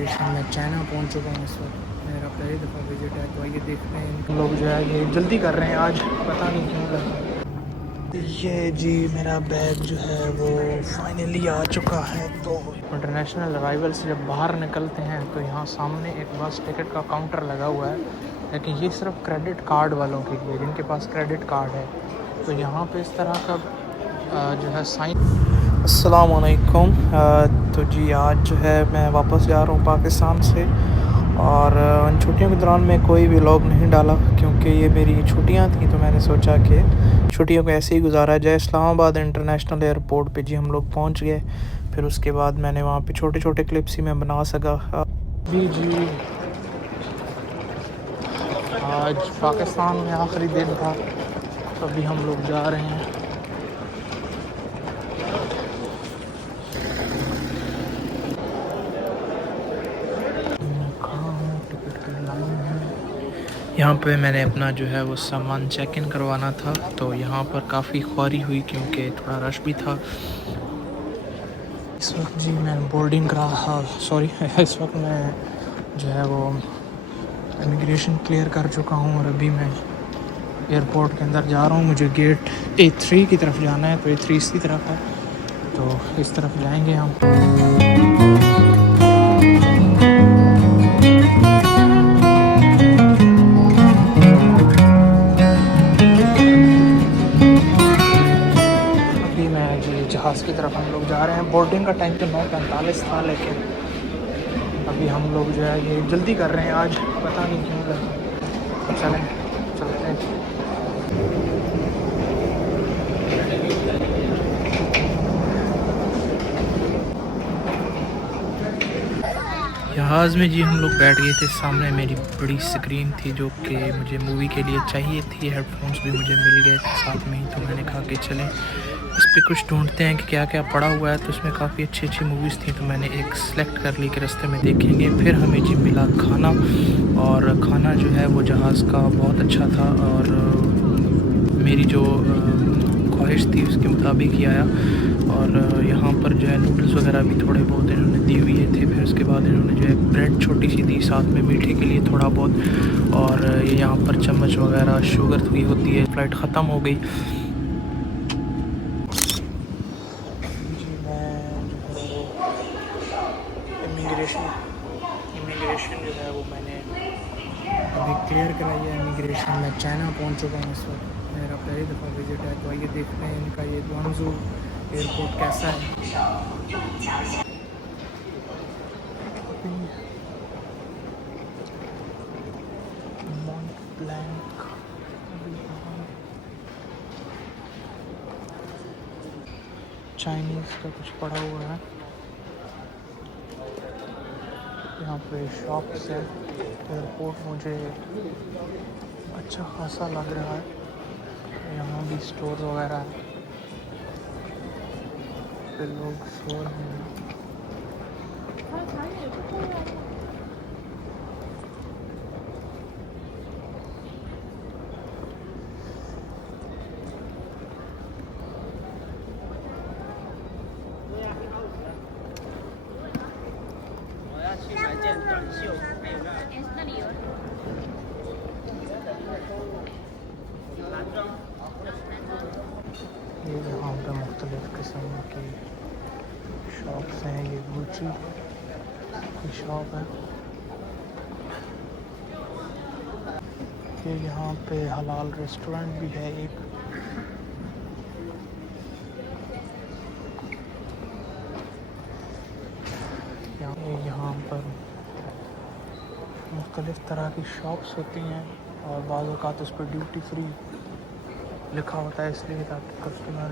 मैं चाइना पहुंच चुका हूँ इस वक्त। मेरा पहली दफ़ा विजिट है, तो आइए देखते हैं। हम लोग जो है ये जल्दी कर रहे हैं आज, पता नहीं क्यों लगा। ये जी मेरा बैग जो है वो फाइनली आ चुका है। तो इंटरनेशनल अराइवल से जब बाहर निकलते हैं तो यहाँ सामने एक बस टिकट का काउंटर लगा हुआ है, लेकिन ये सिर्फ क्रेडिट कार्ड वालों के लिए, जिनके पास क्रेडिट कार्ड है। तो यहाँ पे इस तरह का जो है साइन। अस्सलाम वालेकुम। तो जी आज जो है मैं वापस जा रहा हूँ पाकिस्तान से, और इन छुट्टियों के दौरान मैं कोई भी व्लॉग नहीं डाला क्योंकि ये मेरी छुट्टियाँ थी। तो मैंने सोचा कि छुट्टियों को ऐसे ही गुजारा जाए। इस्लामाबाद इंटरनेशनल एयरपोर्ट पे जी हम लोग पहुँच गए। फिर उसके बाद मैंने वहाँ पे छोटे छोटे क्लिप्स ही मैं बना सका। जी आज पाकिस्तान में आखिरी दिन था, तो अभी हम लोग जा रहे हैं। यहाँ पे मैंने अपना जो है वो सामान चेक इन करवाना था, तो यहाँ पर काफ़ी ख्वारी हुई क्योंकि थोड़ा रश भी था। इस वक्त जी मैं बोर्डिंग करा सॉरी इस वक्त मैं जो है वो इमिग्रेशन क्लियर कर चुका हूँ, और अभी मैं एयरपोर्ट के अंदर जा रहा हूँ। मुझे गेट A3 की तरफ जाना है, तो A3 इसी तरफ है, तो इस तरफ जाएंगे हम। जहाज़ की तरफ हम लोग जा रहे हैं। बोर्डिंग का टाइम तो 9:45 था, लेकिन अभी हम लोग जो है ये जल्दी कर रहे हैं आज, पता नहीं क्यों लगा। चलें चलते हैं। जहाज़ में जी हम लोग बैठ गए थे। सामने मेरी बड़ी स्क्रीन थी जो कि मुझे मूवी के लिए चाहिए थी। हेडफोन्स भी मुझे मिल गए थे साथ में ही, तो मैंने कहा कि चलें इस पर कुछ ढूंढते हैं कि क्या क्या पड़ा हुआ है। तो उसमें काफ़ी अच्छी अच्छी मूवीज़ थी, तो मैंने एक सेलेक्ट कर ली कि रास्ते में देखेंगे। फिर हमें जी मिला खाना, और खाना जो है वो जहाज़ का बहुत अच्छा था, और मेरी जो ख्वाहिश थी उसके मुताबिक ही आया। और यहाँ पर जो है नूडल्स वगैरह भी थोड़े बहुत इन्होंने दी हुए थे। फिर उसके बाद इन्होंने जो है ब्रेड छोटी सी दी, साथ में मीठे के लिए थोड़ा बहुत। और ये यहाँ पर चम्मच वगैरह शुगर हुई होती है। फ़्लाइट ख़त्म हो गई जी। मैं जो है इमिग्रेशन जो है वो मैंने अभी क्लियर कराई है। इमिग्रेशन मैं चाइना पहुँच चुका हूँ इस वक्त। मेरा पहली दफ़ा विजिट है, तो आइए देखते हैं इनका ये ग्वांगझू एयरपोर्ट कैसा है। मॉन्ट ब्लैंक चाइनीज़ का कुछ पड़ा हुआ है। यहाँ पे शॉप्स है। एयरपोर्ट मुझे अच्छा खासा लग रहा है। यहाँ भी स्टोर वगैरह है, पे लोग सो रहे हैं। ये यहाँ पे मुख्तलिफ़ किस्म की शॉप्स हैं। ये गुची की शॉप है। ये यहाँ पे हलाल रेस्टोरेंट भी है एक। यहाँ पर मुख्तलिफ़ तरह की शॉप्स होती हैं, और बाज़ औक़ात उस पर ड्यूटी फ्री लिखा होता है, इसलिए ताकि कस्टमर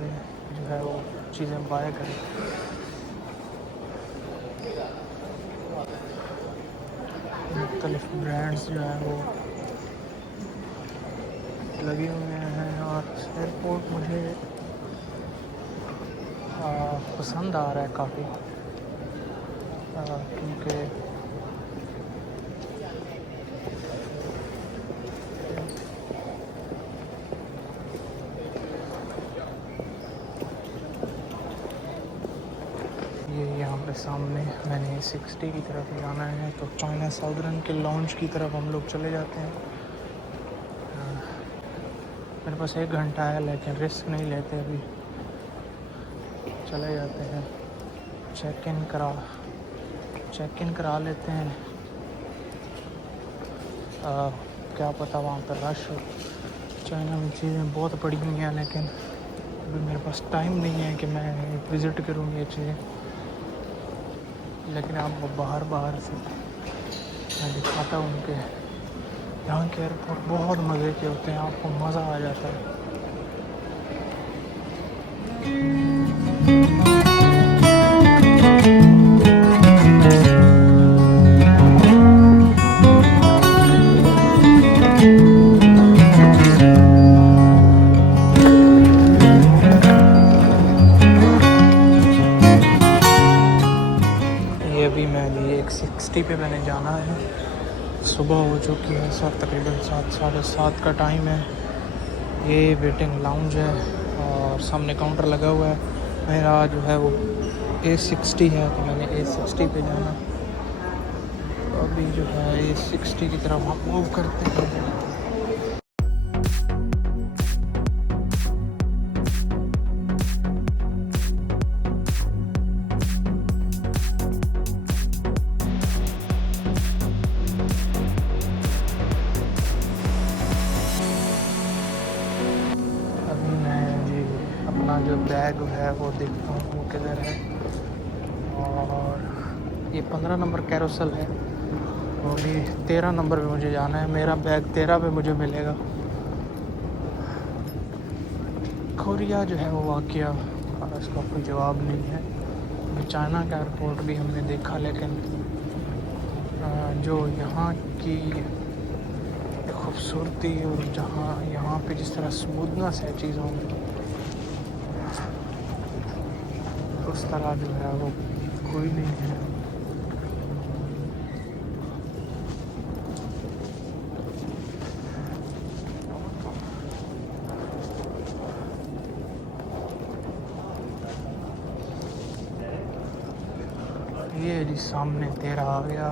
जो है वो चीज़ें बाय करें। मुख्तलिफ़ ब्रांड्स जो हैं वो लगे हुए हैं, और एयरपोर्ट मुझे पसंद आ रहा है काफ़ी, क्योंकि ये यहाँ पे सामने मैंने A60 की तरफ जाना है, तो चाइना साउदर्न के लॉन्च की तरफ हम लोग चले जाते हैं। मेरे पास 1 घंटा है, लेकिन रिस्क नहीं लेते, अभी चले जाते हैं। चेक इन करा लेते हैं। क्या पता वहाँ पर रश हो। चाइना में चीज़ें बहुत पड़ी हुई हैं, लेकिन अभी मेरे पास टाइम नहीं है कि मैं विज़िट करूँ ये चीज़ें। लेकिन आपको बाहर से मैं दिखाता हूँ उनके यहाँ के एयरपोर्ट बहुत मज़े के होते हैं, आपको मज़ा आ जाता है। ये अभी मैं 160 पे मैंने जाना है। सुबह हो चुकी है, तकरीबन 7-7:30 का टाइम है। ये वेटिंग लाउंज है और सामने काउंटर लगा हुआ है। मेरा जो है वो A60 है, तो मैंने A60 पे जाना। तो अभी जो है A60 की तरफ हम मूव करते हैं। अपना जो बैग है वो देखता हूँ वो किधर है। और ये 15 नंबर कैरोसल है, वो भी 13 नंबर पे मुझे जाना है। मेरा बैग 13 पे मुझे मिलेगा। कोरिया जो है वो वाकया इसका कोई जवाब नहीं है। अभी चाइना का एयरपोर्ट भी हमने देखा, लेकिन जो यहाँ की खूबसूरती और जहाँ यहाँ पे जिस तरह स्मूथनेस है चीज़ों में, उस तरह जो है वो कोई नहीं है। ये जी सामने 13 आ गया।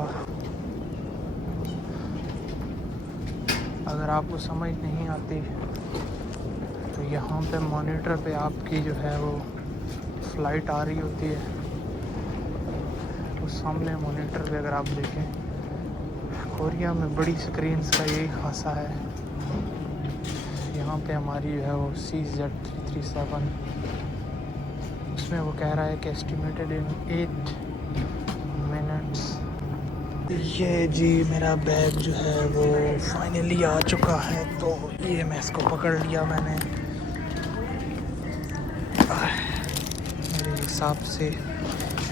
अगर आपको समझ नहीं आती तो यहाँ पे मॉनिटर पे आपकी जो है वो फ़्लाइट आ रही होती है। उस सामने मॉनिटर पे अगर आप देखें, कोरिया में बड़ी स्क्रीन्स का यही खासा है। यहाँ पे हमारी जो है वो CZ337, उसमें वो कह रहा है कि एस्टिमेटेड इन 8 मिनट्स। ये जी मेरा बैग जो है वो फाइनली आ चुका है, तो ये मैं इसको पकड़ लिया मैंने। मेरे हिसाब से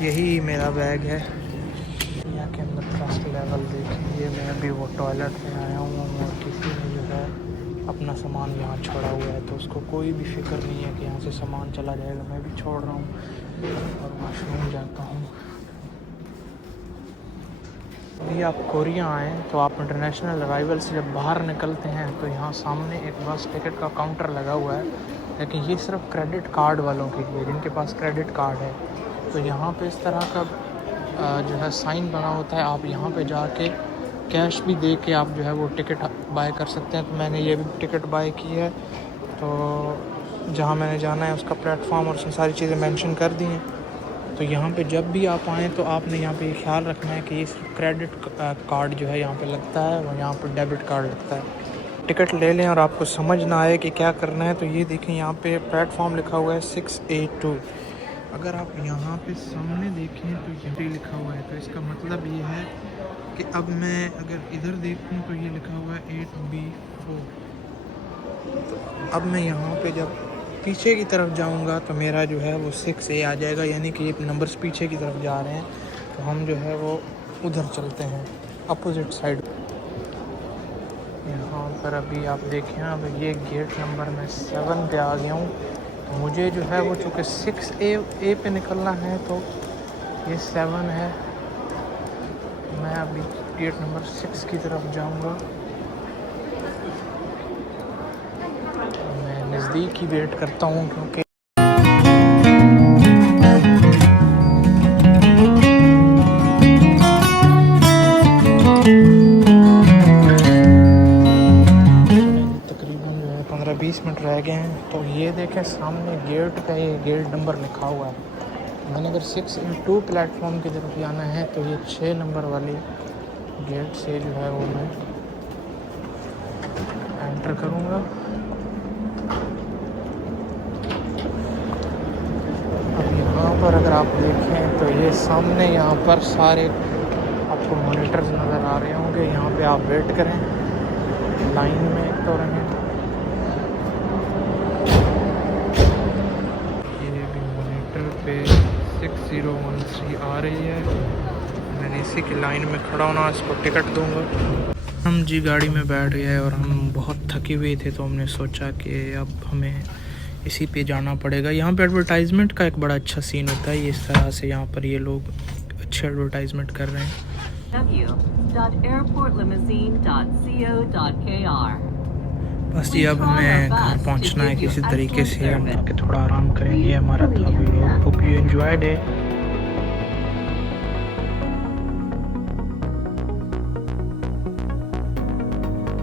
यही मेरा बैग है। यहाँ के अंदर ट्रस्ट लेवल देखिए। मैं अभी वो टॉयलेट में आया हूँ और किसी ने जो है अपना सामान यहाँ छोड़ा हुआ है, तो उसको कोई भी फिक्र नहीं है कि यहाँ से सामान चला जाएगा। मैं भी छोड़ रहा हूँ और वॉशरूम जाता हूँ। यदि आप कोरिया आएँ तो आप इंटरनेशनल अराइवल से जब बाहर निकलते हैं तो यहाँ सामने एक बस टिकट का काउंटर लगा हुआ है, लेकिन ये सिर्फ क्रेडिट कार्ड वालों के लिए, जिनके पास क्रेडिट कार्ड है। तो यहाँ पे इस तरह का जो है साइन बना होता है। आप यहाँ पे जाके कैश भी दे के आप जो है वो टिकट बाय कर सकते हैं। तो मैंने ये भी टिकट बाय की है। तो जहाँ मैंने जाना है उसका प्लेटफॉर्म और उसमें सारी चीज़ें मेंशन कर दी हैं। तो यहाँ पे जब भी आप आएँ तो आपने यहाँ पे ख्याल रखना है कि ये क्रेडिट कार्ड जो है यहाँ पे लगता है और यहाँ पे डेबिट कार्ड लगता है। टिकट ले लें और आपको समझ ना आए कि क्या करना है, तो ये देखें यहाँ पे प्लेटफॉर्म लिखा हुआ है 6A2। अगर आप यहाँ पे सामने देखें तो यहाँ लिखा हुआ है, तो इसका मतलब ये है कि अब मैं अगर इधर देखूँ तो ये लिखा हुआ है 8B4। तो अब मैं यहाँ पे जब पीछे की तरफ जाऊंगा तो मेरा जो है वो 6A आ जाएगा, यानी कि ये नंबर्स पीछे की तरफ जा रहे हैं। तो हम जो है वो उधर चलते हैं अपोजिट साइड। यहाँ पर अभी आप देखें, अब ये गेट नंबर मैं 7 पे आ गया हूँ। तो मुझे जो है वो चूँकि 6A पे निकलना है, तो ये 7 है। मैं अभी गेट नंबर 6 की तरफ जाऊँगा। नज़दीक ही वेट करता हूँ, क्योंकि मिनट रह गए हैं। तो ये देखें सामने गेट पे ये गेट नंबर लिखा हुआ है। मैंने अगर 6-2 प्लेटफॉर्म की तरफ जाना है तो ये 6 नंबर वाली गेट से जो है वो मैं एंटर करूँगा। अब यहाँ पर अगर आप देखें तो ये सामने यहाँ पर सारे आपको मॉनिटर्स नज़र आ रहे होंगे। यहाँ पे आप वेट करें, लाइन में तो रहें। ये भी मॉनिटर पे 6013 आ रही है। मैंने इसी की लाइन में खड़ा होना, इसको टिकट दूंगा। हम जी गाड़ी में बैठ गए और हम बहुत थके हुए थे, तो हमने सोचा कि अब हमें इसी पे जाना पड़ेगा। यहाँ पे एडवर्टाइजमेंट का एक बड़ा अच्छा सीन होता है। इस तरह से यहाँ पर ये लोग अच्छे एडवर्टाइजमेंट कर रहे हैं। बस ये अब हमें घर पहुँचना है किसी तरीके से। हम आके थोड़ा आराम करेंगे। हमारा था video, hope you enjoyed it.